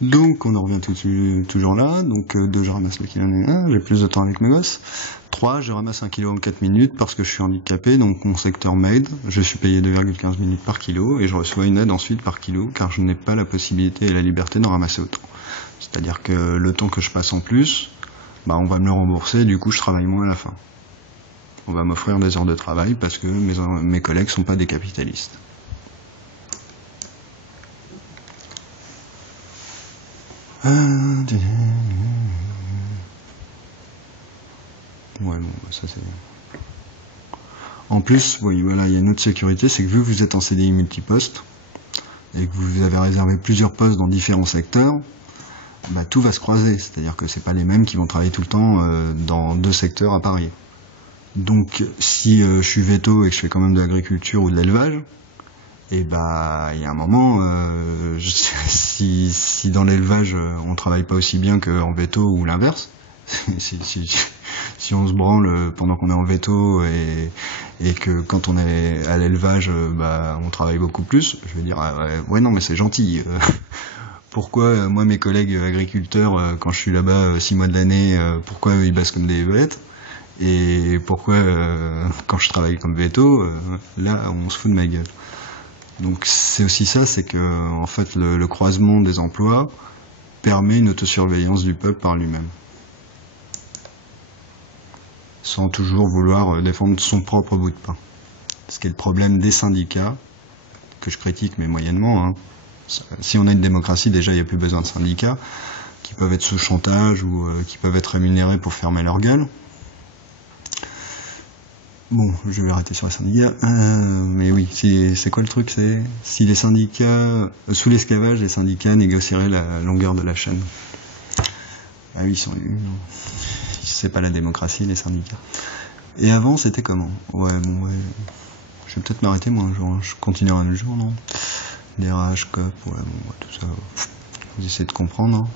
Donc on en revient toujours là. Donc 2, je ramasse le kilo 1, j'ai plus de temps avec mes gosses. 3, je ramasse 1 kilo en 4 minutes parce que je suis handicapé, donc mon secteur m'aide. Je suis payé 2,15 minutes par kilo et je reçois une aide ensuite par kilo car je n'ai pas la possibilité et la liberté d'en ramasser autant. C'est-à-dire que le temps que je passe en plus, bah on va me le rembourser, du coup je travaille moins à la fin. On va m'offrir des heures de travail parce que mes collègues sont pas des capitalistes. Ouais, bon, ça c'est... En plus, oui, voilà, il y a une autre sécurité, c'est que vu que vous êtes en CDI multiposte, et que vous avez réservé plusieurs postes dans différents secteurs, bah, tout va se croiser. C'est-à-dire que c'est pas les mêmes qui vont travailler tout le temps dans 2 secteurs à Paris. Donc, si je suis veto et que je fais quand même de l'agriculture ou de l'élevage, et bah, il y a un moment, si dans l'élevage on travaille pas aussi bien qu'en veto ou l'inverse, si on se branle pendant qu'on est en veto et que quand on est à l'élevage, bah, on travaille beaucoup plus, je vais dire, ouais non mais c'est gentil. Pourquoi moi mes collègues agriculteurs, quand je suis là-bas 6 mois de l'année, pourquoi eux, ils bassent comme des bêtes? Et pourquoi quand je travaille comme veto, là on se fout de ma gueule. Donc c'est aussi ça, c'est que en fait le croisement des emplois permet une autosurveillance du peuple par lui-même. Sans toujours vouloir défendre son propre bout de pain. Ce qui est le problème des syndicats, que je critique mais moyennement. Hein. Si on a une démocratie, déjà il n'y a plus besoin de syndicats, qui peuvent être sous chantage ou qui peuvent être rémunérés pour fermer leur gueule. Bon, je vais arrêter sur les syndicats. Mais oui, c'est quoi le truc? C'est si les syndicats, sous l'esclavage, les syndicats négocieraient la longueur de la chaîne. Ah oui, c'est pas la démocratie, les syndicats. Et avant, c'était comment? Ouais, bon, ouais. Je vais peut-être m'arrêter, moi, un jour. Hein. Je continuerai un autre jour, non? DRH, COP, ouais, bon, ouais, tout ça. Vous essayez de comprendre, hein.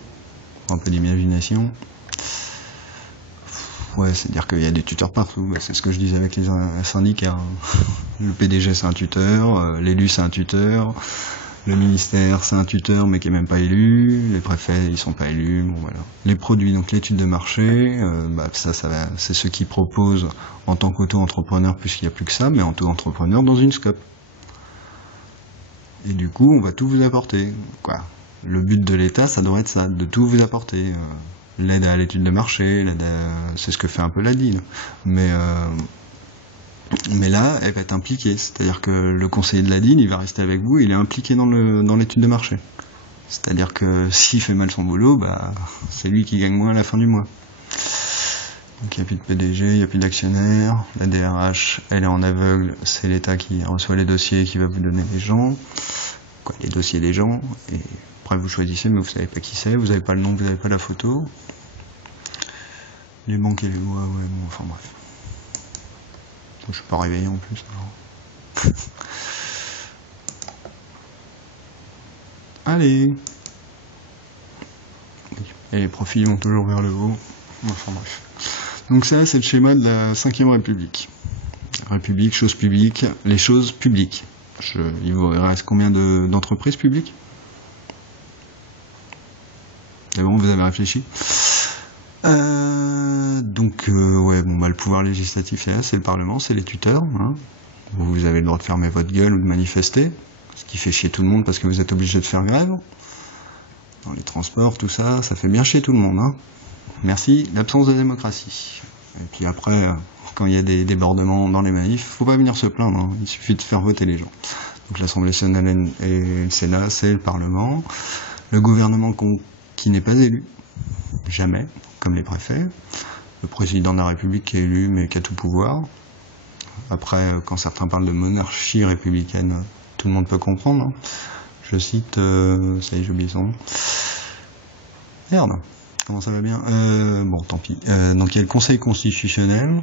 Un peu d'imagination. Ouais, c'est-à-dire qu'il y a des tuteurs partout, c'est ce que je disais avec les syndicats. Le PDG c'est un tuteur, l'élu c'est un tuteur, le ministère c'est un tuteur mais qui est même pas élu, les préfets ils sont pas élus, bon voilà. Les produits, donc l'étude de marché, c'est ceux qui proposent en tant qu'auto-entrepreneur, puisqu'il n'y a plus que ça, mais en auto-entrepreneur dans une scope. Et du coup on va tout vous apporter, quoi. Le but de l'État ça devrait être ça, de tout vous apporter. L'aide à l'étude de marché, c'est ce que fait un peu l'ADIL. Mais là, elle va être impliquée. C'est-à-dire que le conseiller de l'ADIL, il va rester avec vous, il est impliqué dans l'étude de marché. C'est-à-dire que s'il fait mal son boulot, bah, c'est lui qui gagne moins à la fin du mois. Donc il n'y a plus de PDG, il n'y a plus d'actionnaire. La DRH, elle est en aveugle, c'est l'État qui reçoit les dossiers, qui va vous donner les gens. Quoi, les dossiers des gens. Et après vous choisissez, mais vous savez pas qui c'est, vous avez pas le nom, vous avez pas la photo. Les banques et les lois, ouais, bon, enfin bref. Je suis pas réveillé en plus. Alors. Allez. Et les profils vont toujours vers le haut. Enfin bref. Donc ça, c'est le schéma de la 5e République. République, choses publiques, les choses publiques. Il vous reste combien d'entreprises publiques? D'abord, vous avez réfléchi. Ouais, bon, bah, le pouvoir législatif, c'est le Parlement, c'est les tuteurs. Hein. Vous avez le droit de fermer votre gueule ou de manifester, ce qui fait chier tout le monde parce que vous êtes obligé de faire grève. Dans les transports, tout ça, ça fait bien chier tout le monde. Hein. Merci, l'absence de démocratie. Et puis après, quand il y a des débordements dans les manifs, faut pas venir se plaindre, hein. Il suffit de faire voter les gens. Donc l'Assemblée nationale et le Sénat, c'est le Parlement. Le gouvernement qui n'est pas élu, jamais, comme les préfets. Le président de la République qui est élu mais qui a tout pouvoir. Après, quand certains parlent de monarchie républicaine, tout le monde peut comprendre. Hein. Je cite, ça y est, j'ai oublié son nom. Merde, comment ça va bien? Bon, tant pis. Donc il y a le Conseil constitutionnel.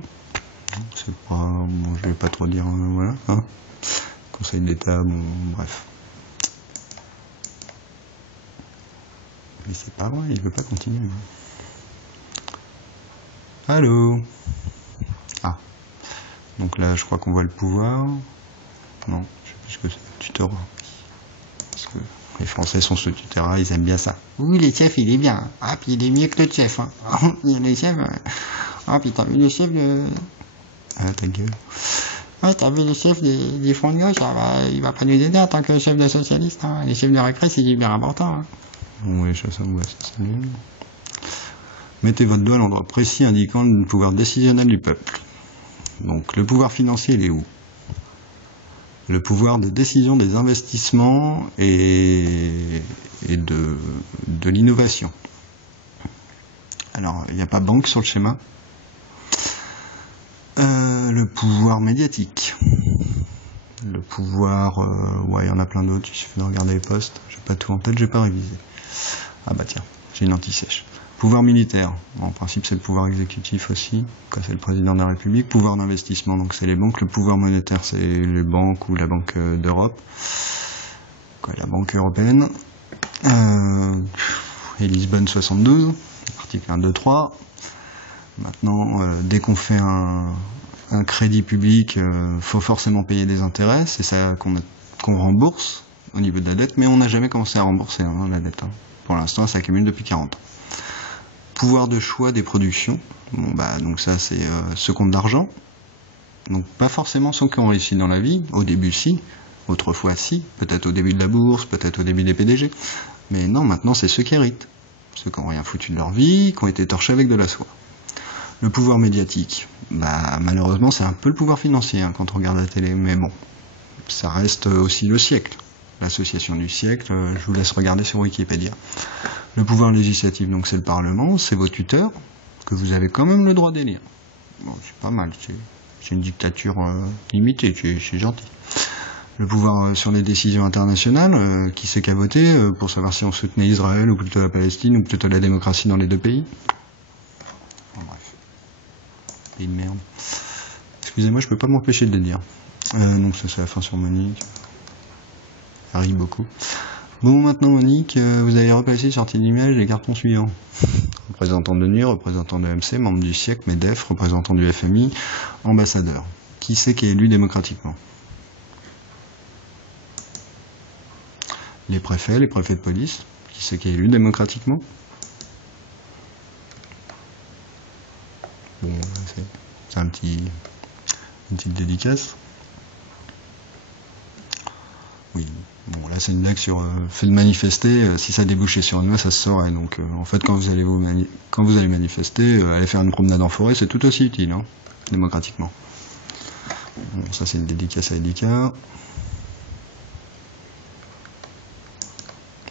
C'est pas, bon, je vais pas trop dire, voilà. Hein. Conseil d'État, bon, bref. Mais c'est pas vrai, il veut pas continuer. Allô? Ah. Donc là, je crois qu'on voit le pouvoir. Non, je sais plus ce que c'est. Tuteur. Parce que les Français sont sous tutorat, ils aiment bien ça. Oui, les chefs, il est bien. Ah, puis il est mieux que le chef. Hein. Il y a les chefs. Ah, puis t'as vu le chef de... Ah, ta gueule. Ah, t'as vu le chef des fonds de gauche, il va pas nous aider en tant que chef de socialiste. Hein. Les chefs de récré, c'est hyper important. Hein. Oui, ça me va, c'est mieux. Mettez votre doigt à l'endroit précis indiquant le pouvoir décisionnel du peuple. Donc, le pouvoir financier, il est où? Le pouvoir de décision des investissements et de l'innovation. Alors, il n'y a pas banque sur le schéma. Le pouvoir médiatique. Le pouvoir... ouais, il y en a plein d'autres, il suffit de regarder les postes. J'ai pas tout en tête, j'ai pas révisé. Ah bah tiens, j'ai une anti-sèche. Pouvoir militaire, en principe c'est le pouvoir exécutif aussi, quand c'est le président de la République. Pouvoir d'investissement, donc c'est les banques. Le pouvoir monétaire, c'est les banques ou la Banque d'Europe, la Banque européenne. Et Lisbonne 72, article 1, 2, 3. Maintenant, dès qu'on fait un crédit public, faut forcément payer des intérêts, c'est ça qu'on rembourse au niveau de la dette, mais on n'a jamais commencé à rembourser la dette. Hein. Pour l'instant, ça accumule depuis 40 ans. Pouvoir de choix des productions, bon bah donc ça c'est ce compte d'argent, donc pas forcément ceux qui ont réussi dans la vie, au début si, autrefois si, peut-être au début de la bourse, peut-être au début des PDG, mais non, maintenant c'est ceux qui héritent, ceux qui n'ont rien foutu de leur vie, qui ont été torchés avec de la soie. Le pouvoir médiatique, bah malheureusement c'est un peu le pouvoir financier hein, quand on regarde la télé, mais bon, ça reste aussi le siècle. L'association du siècle, je vous laisse regarder sur Wikipédia. Le pouvoir législatif, donc c'est le Parlement, c'est vos tuteurs, que vous avez quand même le droit d'élire. Bon, c'est pas mal, c'est une dictature limitée, c'est gentil. Le pouvoir sur les décisions internationales, qui c'est qu'à voter pour savoir si on soutenait Israël, ou plutôt la Palestine, ou plutôt la démocratie dans les deux pays. Enfin, bref. Pays de merde. Excusez-moi, je peux pas m'empêcher de le dire. Donc ça c'est la fin sur Monique. Arrive beaucoup. Bon, maintenant Monique, vous avez repéré sortie d'image les cartons suivants. Représentant de l'ONU, représentant de l'OMC, membre du siècle, MEDEF, représentant du FMI, ambassadeur. Qui c'est qui est élu démocratiquement? Les préfets de police. Qui c'est qui est élu démocratiquement? Bon, c'est une petite dédicace. Oui. Bon, là c'est une blague sur fait de manifester, si ça débouchait sur une loi, ça se saurait. Donc en fait quand vous allez manifester, aller faire une promenade en forêt, c'est tout aussi utile, hein, démocratiquement. Bon, ça c'est une dédicace à Edika.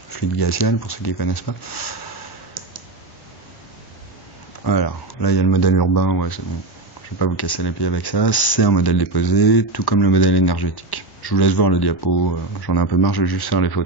Fluide glacial pour ceux qui ne connaissent pas. Voilà, là il y a le modèle urbain, ouais c'est bon. Je vais pas vous casser les pieds avec ça, c'est un modèle déposé, tout comme le modèle énergétique. Je vous laisse voir le diapo, j'en ai un peu marre, je vais juste faire les photos.